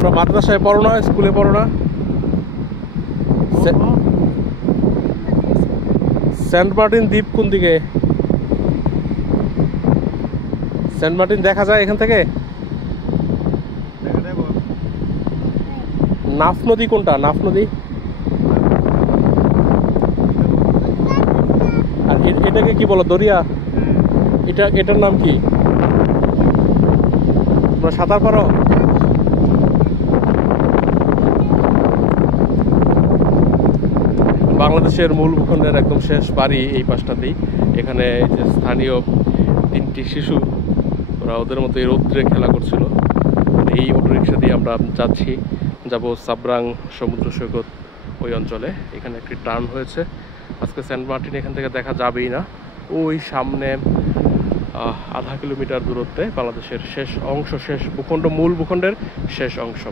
তোমরা মাদ্রাসায় পড়ো না, স্কুলে পড়ো না? সেন্ট মার্টিন দ্বীপ কোন দিকে? সেন্ট মার্টিন দেখা যায় এখান থেকে? নাফ নদী কোনটা? নাফ নদী। আর এটাকে কি বলো? দরিয়া? এটার নাম কি? তোমরা সাঁতার পারো? বাংলাদেশের মূল ভূখণ্ডের একদম শেষ বাড়ি এই পাশটাতেই। এখানে যে স্থানীয় 3টি শিশু, ওরা ওদের মতো এই রৌদ্রে খেলা করছিল। এই অটোরিকশা দিয়ে আমরা যাব সাবরাং সমুদ্র সৈকত ওই অঞ্চলে। এখানে একটি টার্ন হয়েছে। আজকে সেন্ট মার্টিন এখান থেকে দেখা যাবেই না। ওই সামনে আধা কিলোমিটার দূরত্বে বাংলাদেশের শেষ অংশ, শেষ ভূখণ্ড, মূল ভূখণ্ডের শেষ অংশ।